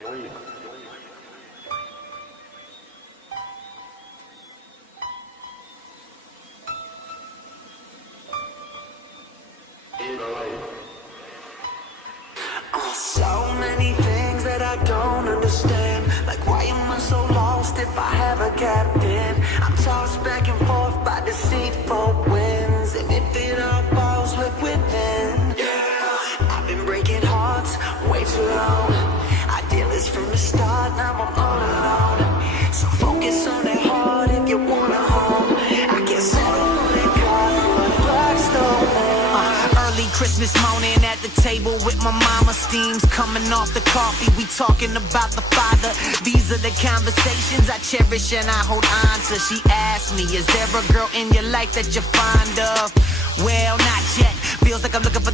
So many things that I don't understand. Like, why am I so lost if I have a captain? I'm tossed back and forth by deceitful winds, and if it all falls, look within. Yeah, I've been breaking hearts way too long. I did this from the start, now I'm all alone. So focus on that heart if you wanna home. I can't settle for that car or a Blackstone. Early Christmas morning at the table with my mama, steams coming off the coffee, we talking about the Father. These are the conversations I cherish and I hold on to. She asked me, is there a girl in your life that you're fond of? Well, not yet. Feels like I'm looking for